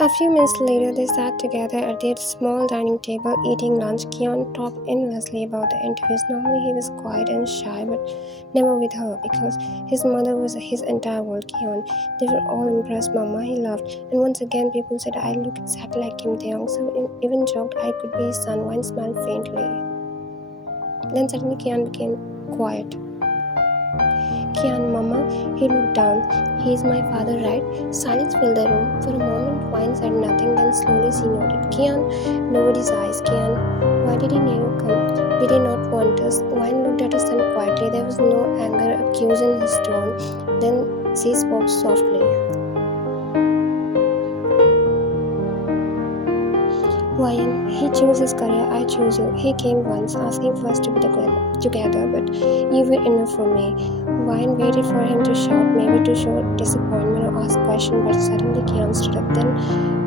A few minutes later, they sat together at their small dining table eating lunch. Kian talked endlessly about the interviews. Normally, he was quiet and shy, but never with her because his mother was his entire world. Kian, they were all impressed. Mama, he loved. And once again, people said I look exactly like Kim Taehyung. So even joked I could be his son. One smiled faintly. Then suddenly, Kian became quiet. Kian, Mama, he looked down. He's my father, right? Silence filled the room. For a moment, Wine said nothing, then slowly she nodded. Kian lowered his eyes. Kian, why did he never come? Did he not want us? Wine looked at his son quietly. There was no anger, accuse in his tone. Then she spoke softly. Wine, he chose his career, I chose you. He came once, asking for us to be together, but you were enough for me. Wine waited for him to shout, maybe to show disappointment or ask question, but suddenly Kian stood up, then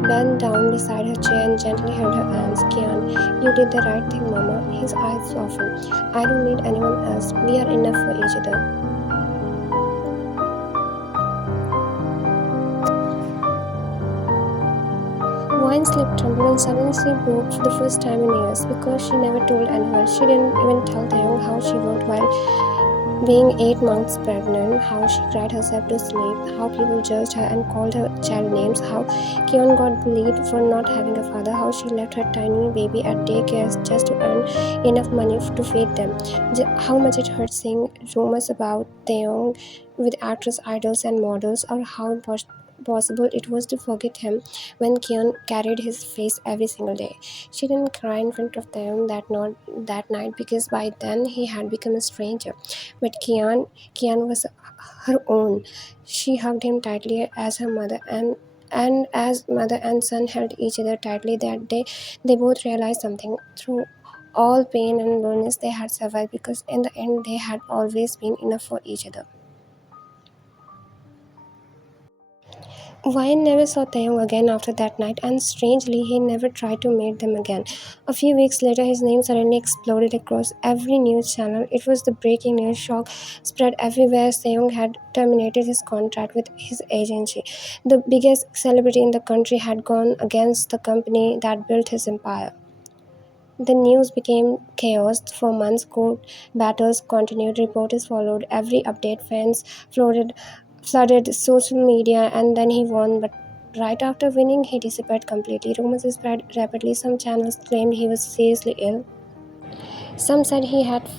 bent down beside her chair and gently held her hands. Kian, you did the right thing, Mama. His eyes softened. I don't need anyone else. We are enough for each other. Wine's lip trembled and suddenly she broke for the first time in years because she never told anyone. She didn't even tell Taehyung how she wrote while being 8 months pregnant, how she cried herself to sleep, how people judged her and called her child names, how Kion got bullied for not having a father, how she left her tiny baby at daycare just to earn enough money to feed them, how much it hurt seeing rumors about Taehyung with actress idols and models, or how possible it was to forget him when Kion carried his face every single day. She didn't cry in front of them that night because by then he had become a stranger. But Kian was her own. She hugged him tightly as her mother and as mother and son held each other tightly that day, they both realized something. Through all pain and loneliness they had survived because in the end they had always been enough for each other. Wyan never saw Taeyong again after that night, and strangely, he never tried to meet them again. A few weeks later, his name suddenly exploded across every news channel. It was the breaking news. Shock spread everywhere. Taeyong had terminated his contract with his agency. The biggest celebrity in the country had gone against the company that built his empire. The news became chaos for months. Court battles continued. Reporters followed every update. Fans flooded social media, and then he won. But right after winning, he disappeared completely. Rumors spread rapidly. Some channels claimed he was seriously ill. Some said he had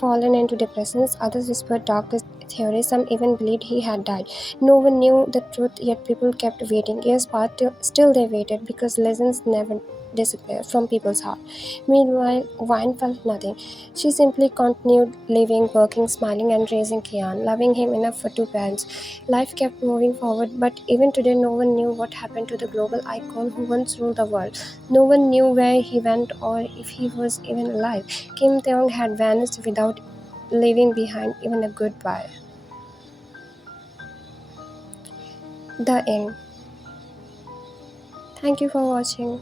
fallen into depressions. Others whispered dark theories. Some even believed he had died. No one knew the truth, yet people kept waiting. Years passed, still they waited because legends never disappear from people's heart. Meanwhile, Vine felt nothing. She simply continued living, working, smiling, and raising Kian, loving him enough for two parents. Life kept moving forward, but even today, no one knew what happened to the global icon who once ruled the world. No one knew where he went or if he was even alive. Kim Taehyung had vanished without leaving behind even a goodbye. The end. Thank you for watching.